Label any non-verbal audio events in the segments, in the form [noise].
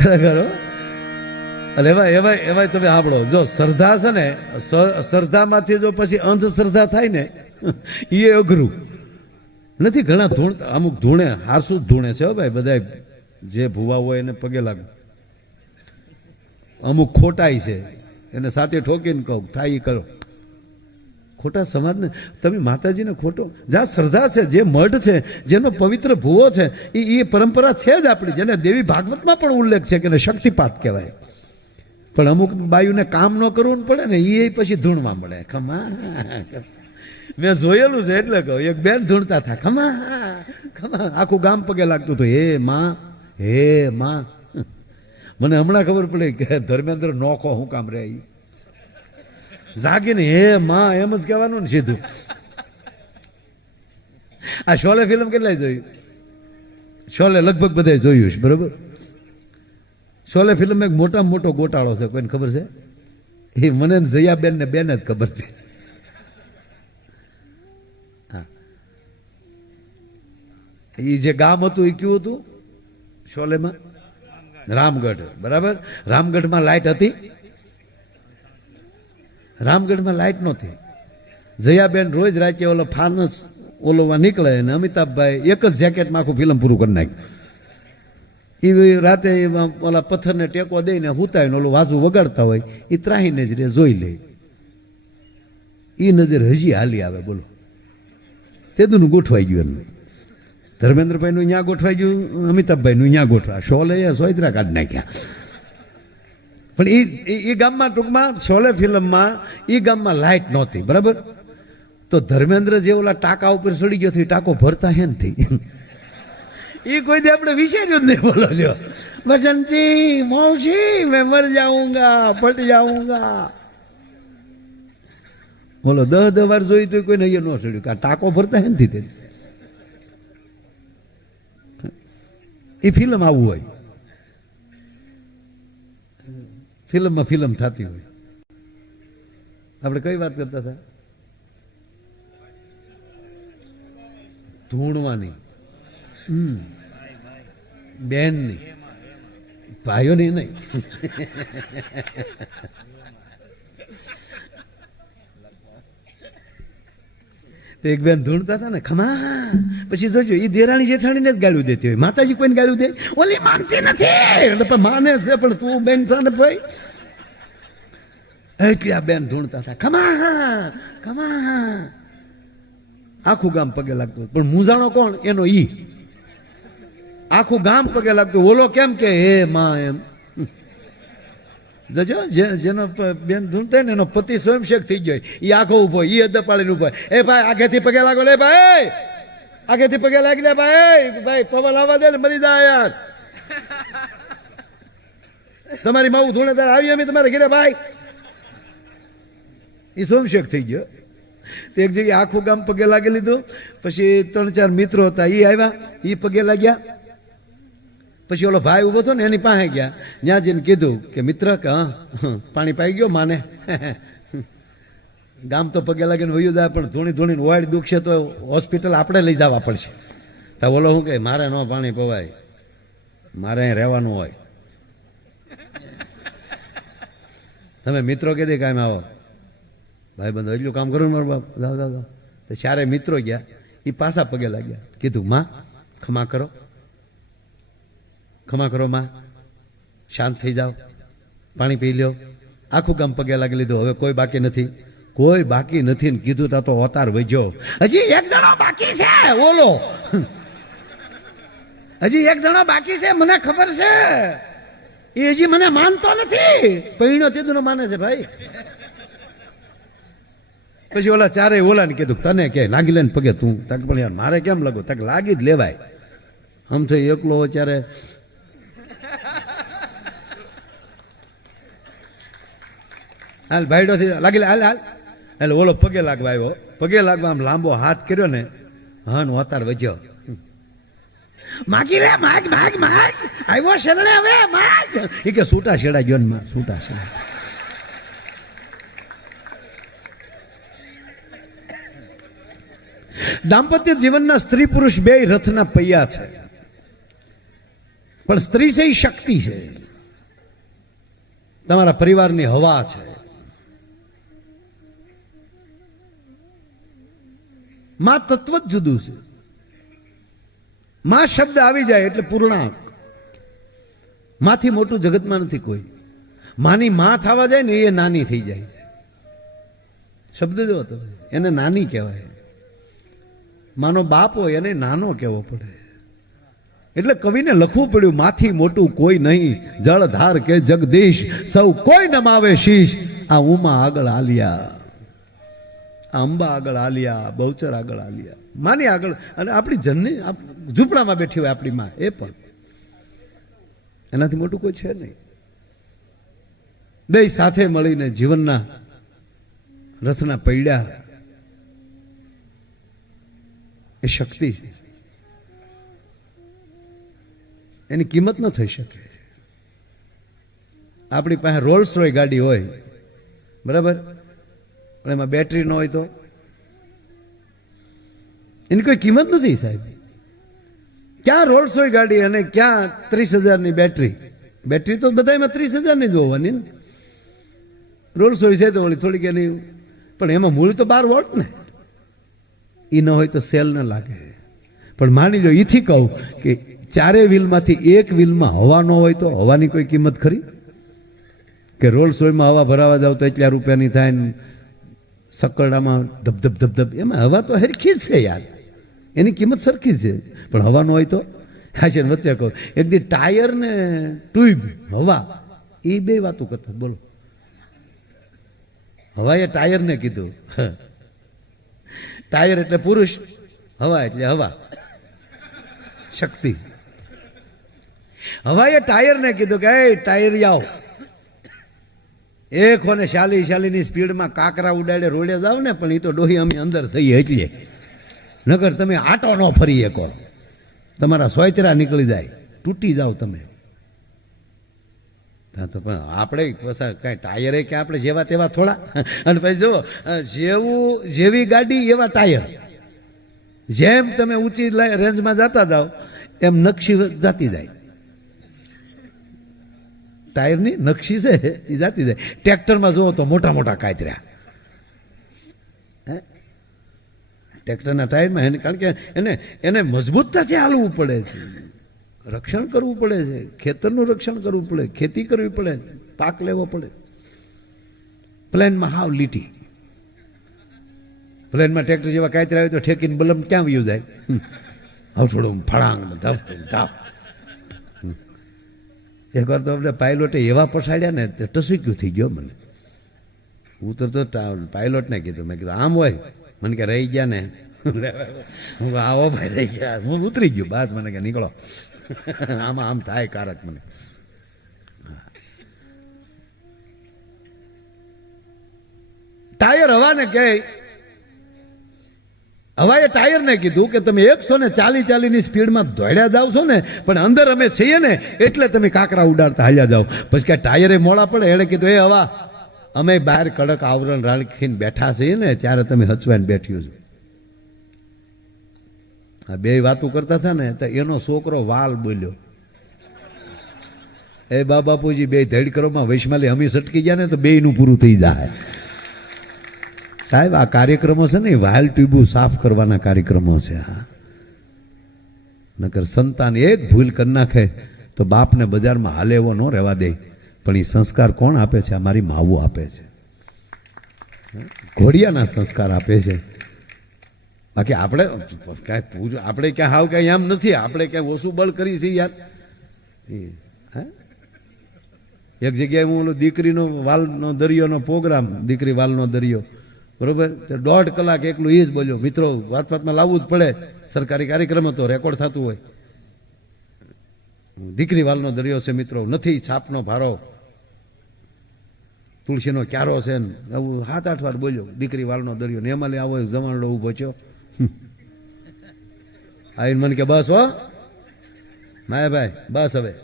ખરેખર હો? એમાં એમાં એવા તમે સાંભળો, જો શ્રદ્ધા છે ને શ્રદ્ધામાંથી જો પછી અંધશ્રદ્ધા થાય ને [laughs] એ અઘરું. નથી, ઘણા ધૂણ, અમુક ધૂણે, હારસું ધૂણે છે હો ભાઈ બધા જે ભૂવા હોય એને પગે લાગુ. અમુક ખોટાઈ છે, એને સાથે ઠોકીને કહું, થાય એ કરો. ખોટા સમાજને તમે માતાજીને ખોટો જ્યાં શ્રદ્ધા છે, જે મઢ છે, જેનો પવિત્ર ભૂવો છે, એ એ પરંપરા છે જ આપણી, જેને દેવી ભાગવતમાં પણ ઉલ્લેખ છે કે એને શક્તિપાત કહેવાય. પણ અમુક બાયુને કામ ન કરવું પડે ને એ પછી ધૂણવા મળે. ખમા. મેં જોયેલું છે એટલે કહું, એક બેન ધૂણતા હતા ખમા. ખમા. આખું ગામ પગે લાગતું હતું. હે માં. હે માં. મને હમણાં ખબર પડી કે ધર્મેન્દ્ર નોખો હું કામ રહે ઈ. જાગીને હે માં એમ જ કહેવાનું ને સીધું. આ શોલે ફિલ્મ કેટલાય જોયું શોલે લગભગ બધાય જોયું છે, બરોબર? શોલે ફિલ્મ એક મોટા મોટો ગોટાળો છે, કોઈને ખબર છે? એ મને જયાબેન ને બેન જ ખબર છે. એ જે ગામ હતું એ કયું હતું? શોલેમાં? રામગઢ. બરાબર? રામગઢમાં લાઈટ હતી? રામગઢમાં લાઇટ નહોતી. જયાબેન રોજ રાચે ઓલો ફાનસ ઓલોવા નીકળે અને અમિતાભભાઈ એક જ જેકેટમાં આખું ફિલ્મ પૂરું કરી નાખ્યું. એ રાતે ઓલા પથ્થરને ટેકો દઈને હુતાવીને ઓલું વાજુ વગાડતા હોય એ ત્રાહીને જ રે, જોઈ લે. એ નજર હજી હાલી આવે, બોલો. તેદુનું ગોઠવાઈ ગયું એનું ધર્મેન્દ્રભાઈનું ત્યાં ગોઠવાઈ ગયું, અમિતાભભાઈનું ત્યાં ગોઠવા. શોલે સોયત્રા કાઢી નાખ્યા. પણ એ એ- ગામમાં ટૂંકમાં શોલે ફિલ્મમાં એ ગામમાં લાઇટ નહોતી, બરાબર? તો ધર્મેન્દ્ર જે ઓલા ટાંકા ઉપર ચડી ગયો એ ટાંકો ભરતા હે નથી એ કોઈ દે આપણે વિચાર્યું જ નહીં બોલો જો બસંતી મૌસી મેં મર જાઉંગા, પટ જાઉંગા. બોલો, દહ દહ વાર જોઈ તો કોઈને અહીંયા ન ચડ્યું કે ટાંકો ભરતા હે નથી તે? એ ફિલ્મ આવું હોય. ફિલ્મમાં ફિલ્મ થતી હોય. આપણે કઈ વાત કરતા હતા? ધૂણવાની. હમ. બેનની. ભાઈઓની નહીં. એક બેન ધૂણતા હતા ને, ખમા. પછી જોજો એ દેરાણી જેઠાણીને જ ગાળ્યું દેતી હોય. માતાજી કોઈને ગાળ્યું દે? ઓલી માનતી નથી. એટલે પણ માને છે, પણ તું બેન થા ને ભાઈ. એટલે આ બેન ધૂણતા હતા. ખમા. ખમા. આખું ગામ પગે લાગતું પણ મૂંઝાણો કોણ? એનો ઈ. આખું ગામ પગે લાગતું ઓલો કેમ કે, હે માં એમ. જજો જેનો બેન હોય ને, એનો પતિ સ્વયંસેક થઈ ગયો એ આખો ઊભો એ અદ્દપાળીને ઊભો એ ભાઈ, આગેથી પગે લાગો, લે ભાઈ! આગેથી પગે લાગી દે ભાઈ! ભાઈ, પવન આવવા દે ને, મરી જાય યાર. તમારી માવું ધૂણે તારે આવી અમે તમારે ઘેરે, ભાઈ. એ સોમશેખ થઈ ગયો. તે એક જગ્યાએ આખું ગામ પગે લાગી લીધું. પછી ત્રણ ચાર મિત્રો હતા એ આવ્યા. એ પગે લાગ્યા. પછી ઓલો ભાઈ ઊભો હતો ને એની પાસે ગયા. ત્યાં જઈને કીધું કે, મિત્ર, કે, હા, પાણી પાઈ ગયો માને. [laughs] ગામ તો પગે લાગીને વયું જાય, પણ ધૂણી ધૂણીને વાડ દુખશે તો હોસ્પિટલ આપણે લઈ જવા પડશે. તો ઓલો શું કહે, મારે ન પાણી પવાય. મારે અહીં રહેવાનું હોય. [laughs] તમે મિત્રો કીધી કાંઈ આવો? ભાઈ બંધ, એટલું કામ કરું મારું બાપ? જાઓ જાઓ જાઓ. તો ચારે મિત્રો ગયા. એ પાછા પગે લાગ્યા. કીધું, માં ખમા કરો. ખમા કરો માં. શાંત થઈ જાઓ. પાણી પી લ્યો. આખું કામ પગે લાગી લીધું. હવે કોઈ બાકી નથી. કોઈ બાકી નથી કીધું તા તો અવતાર વજ્યો હજી એક જણો બાકી છે. ઓલો. હજી એક જણો બાકી છે, મને ખબર છે. એ હજી મને માનતો નથી. પૈણો તેદું માને છે, ભાઈ. પછી ઓલા ચારે ઓલા ને કીધું, તને કે લાગી લઈને પગે તું? તક પણ યાર, મારે કેમ લાગુ તક લાગી જ લેવાય. આમ થઈ એકલો ત્યારે હાલ ભાઈડોથી લાગી હાલ હાલ. એટલે ઓલો પગે લાગવા આવ્યો. પગે લાગવા આમ લાંબો હાથ કર્યો ને, હન વાતાર વજ્યો માગી રે માગ માગ માગ. આવ્યો શરણે હવે, માગ. એ કે છૂટા છેડા ગયો માં છૂટા છેડા દાંપત્ય જીવનના સ્ત્રી પુરુષ બે રથના પૈયા છે. પણ સ્ત્રી છે શક્તિ છે. તમારા પરિવારની હવા છે. માં તત્વ જ જુદું છે. માં શબ્દ આવી જાય એટલે પૂર્ણાંક. માથી મોટું જગતમાં નથી કોઈ. માની માં થવા જાય ને એ નાની થઈ જાય છે. શબ્દ જો તમે. એને નાની કહેવાય. માનો બાપ હોય એને નાનો કહેવો પડે. એટલે કવિને લખવું પડ્યું, માથી મોટું કોઈ નહીં. જળધાર કે જગદીશ. સૌ કોઈ નમાવે શીશ. આ ઉમા આગળ આલિયા આ અંબા આગળ આલિયા, બહુચર આગળ આલિયા. માની આગળ, અને આપણી જનની ઝૂંપડામાં બેઠી હોય આપણી માં, એ પણ. એનાથી મોટું કોઈ છે નહીં. બે સાથે મળીને જીવનના રથના પૈડા. એ શક્તિ. એની કિંમત ન થઈ શકે. આપણી પાસે રોલ્સ રોય ગાડી હોય, બરાબર? પણ એમાં બેટરી ન હોય તો? એની કોઈ કિંમત નથી સાહેબ. ક્યાં રોલ્સ હોય ગાડી અને ક્યાં ત્રીસ હજારની બેટરી? બેટરી તો બધામાં ત્રીસ હજારની જ હોવાની ને. રોલ્સ હોય છે તો વળી થોડીક એની, પણ એમાં મૂળ તો બાર વોટ ને. એ ન હોય તો સેલ ન લાગે. પણ માની લો એથી કહું કે ચારે વ્હીલમાંથી એક વ્હીલમાં હવા ન હોય તો હવાની કોઈ કિંમત ખરી? કે રોલ્સ રોયમાં હવા ભરાવા જાવ તો એટલા રૂપિયાની થાય ને સકરડામાં ધબધબ ધબધબ એમાં હવા તો હરખી જ છે યાર. એની કિંમત સરખી છે. પણ હવાનો હોય તો? હા છે વચ્ચે કહો, એક દી ટાયર ને ટ્યુબ, હવા, એ બે વાતો કરતા, બોલો. હવાએ ટાયરને કીધું. ટાયર એટલે પુરુષ, હવા એટલે હવા. શક્તિ. હવાએ ટાયરને કીધું કે, એ ટાયર આવો એક હોને શાલી શાલીની સ્પીડમાં કાકરા ઉડાડે, રોડે જાવ ને, પણ એ તો ડોહી અમે અંદર સહી હચીએ નગર તમે આટો ન ફરી શકો તમારા સોયતરા નીકળી જાય. તૂટી જાઓ તમે. હા તો પણ આપણે પસાર કાંઈ ટાયરે કે આપણે જેવા તેવા થોડા. અને પછી જુઓ જેવું, જેવી ગાડી, એવા ટાયર. જેમ તમે ઊંચી રેન્જમાં જતા જાઓ, એમ નકશી જાતી જાય. ટાયરની નકશી છે, એ જાતી જાય ટ્રેક્ટરમાં જુઓ તો મોટા મોટા કાચર્યા હે? ટ્રેક્ટરના ટાયરમાં એને, કારણ કે એને એને મજબૂતતાથી હાલવું પડે છે. રક્ષણ કરવું પડે છે. ખેતરનું રક્ષણ કરવું પડે. ખેતી કરવી પડે. પાક લેવો પડે. પ્લેનમાં હાવ લીટી. પ્લેનમાં ટ્રેક્ટર જેવા કાયતરા આવે તો ઠેકીને બલમ ક્યાં વ્યુ જાય? હવે થોડું ફળાંગ ધફ ધપ એકવાર તો અમને પાયલોટે એવા પસાડ્યા ને તે ટસુક્યું થઈ ગયો મને. હું તો પાયલોટને કીધું. મેં કીધું, આમ હોય? મને કે, રહી ગયા ને. હું આવો ભાઈ, રહી ગયા. હું ઉતરી ગયો. બાદ મને કે, નીકળો. આમાં, આમ થાય કારક મને. ટાયર હવાને કહે હવાએ ટાયરને કીધું કે તમે એકસો ને ચાલી ચાલીની સ્પીડમાં દોડ્યા જાવ છો ને, પણ અંદર અમે છીએ ને, એટલે તમે કાકરા ઉડાડતા હાલ્યા જાઓ. પછી કે ટાયરે મોડા પડે, એણે કીધું, એ હવા, અમે બહાર કડક આવરણ રાખીને બેઠા છીએ ને, ત્યારે તમે હચવાઈને બેઠ્યું છો. આ બે વાતો કરતા હતા ને, તો એનો છોકરો વાલ બોલ્યો. એ બા બાપુજી બે ધડકરોમાં વૈશ્માલી હમી સટકી ગયા ને, તો બેયનું પૂરું થઈ જાય. સાહેબ, આ કાર્યક્રમો છે ને વાયલ ટ્યુબુ સાફ કરવાના કાર્યક્રમો છે આ નકર સંતાન એક ભૂલ કરી નાખે તો બાપને બજારમાં હાલે એવો ન રહેવા દે. પણ એ સંસ્કાર કોણ આપે છે? મારી માવું આપે છે. ઘોડિયાના સંસ્કાર આપે છે. બાકી આપણે કાંઈ પૂજ આપણે ક્યાં હાવ કાંઈ એમ નથી. આપણે ક્યાંય ઓછું બળ કરી છે યાર. હે? એક જગ્યાએ હું ઓલો દીકરીનો વાલનો દરિયોનો પ્રોગ્રામ, દીકરી વાલનો દરિયો. બરોબર? તો દોઢ કલાક એકલું એ જ બોલ્યો. મિત્રો વાત વાતમાં લાવવું જ પડે. સરકારી કાર્યક્રમ હતો રેકોર્ડ થતું હોય. દીકરી વાલનો દરિયો છે, મિત્રો. નથી છાપનો ભારો. તુલસીનો ક્યારો છે ને? આવું સાત આઠ વાર બોલ્યો, દીકરી વાલનો દરિયો. ને એમાં આવો જમાડો ઊભો છો આવીને મને કે, બસ હો. માયાભાઈ, બસ હવે.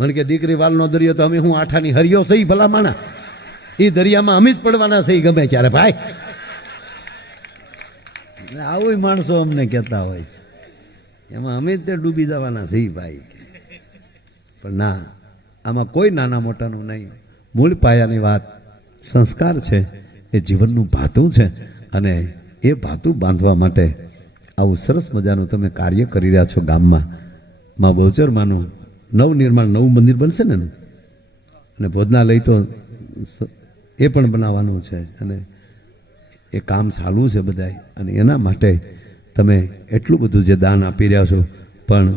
મને કે, દીકરી વાલનો દરિયો તો અમે હું આઠાની હરિયો સહી ભલા માણા એ દરિયામાં અમે જ પડવાના એ ગમે ત્યારે ભાઈ. આવું માણસો અમને કહેતા હોય છે. એમાં અમે જ તે ડૂબી જવાના છે ભાઈ. પણ ના, આમાં કોઈ નાના મોટાનું નહીં. મૂળ પાયાની વાત સંસ્કાર છે, એ જીવનનું ભાતું છે અને એ ભાતું બાંધવા માટે આવું સરસ મજાનું તમે કાર્ય કરી રહ્યા છો ગામમાં. માં બહુચરમાંનું નવનિર્માણ, નવું મંદિર બનશે ને? અને ભોજનાલય તો એ પણ બનાવવાનું છે. અને એ કામ ચાલુ છે બધાય. અને એના માટે તમે એટલું બધું જે દાન આપી રહ્યા છો, પણ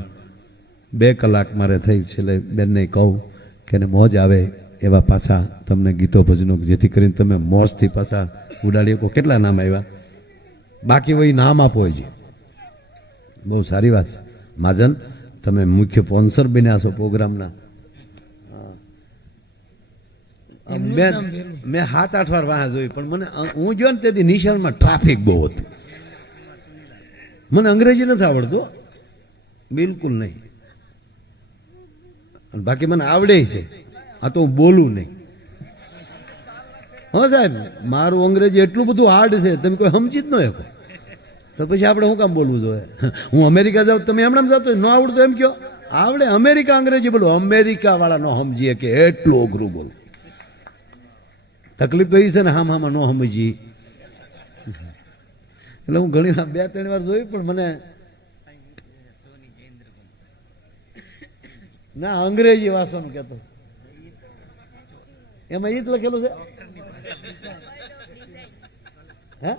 બે કલાક મારે થઈ છેલ્લે બેનને કહું કે એને મોજ આવે એવા પાછા તમને ગીતો ભજનો જેથી કરીને તમે મોજથી પાછા ઉડાડી શકો કેટલા નામ આવ્યા? બાકી વહી નામ આપો હજી બહુ સારી વાત છે. મહાજન તમે મુખ્ય સ્પોન્સર બન્યા છો પ્રોગ્રામના. મેં મેં સાત આઠ વાર વાહ જોઈ પણ મને હું જોઉં ને તેથી નિશાળમાં ટ્રાફિક બહુ હતું. મને અંગ્રેજી નથી આવડતું. બિલકુલ નહીં. બાકી મને આવડે છે. આ તો હું બોલું નહીં. હા સાહેબ મારું અંગ્રેજી એટલું બધું હાર્ડ છે તમે કોઈ સમજી જ ન શકો. તો પછી આપણે શું કામ બોલવું જોઈએ? હું અમેરિકા જાઉં તમે એમણે જતો ન આવડતું એમ કયો? આવડે અમેરિકા અંગ્રેજી બોલો. અમેરિકા વાળા ન સમજીએ કે એટલું અઘરું બોલું. તકલીફ તો એ છે ને હામ હામાં ન સમજી એટલે હું ઘણી વાર બે, ત્રણ વાર જોઈ પણ મને ના, અંગ્રેજી વાસણ કહેતો. એમાં એ જ લખેલું છે? હે?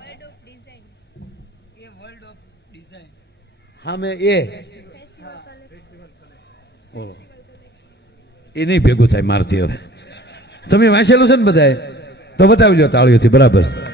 હા મેં એ. એ નહીં ભેગું થાય મારથી હવે. તમે વાંચેલું છે ને બધાએ? તો બતાવી લો તાળીઓથી બરાબર છે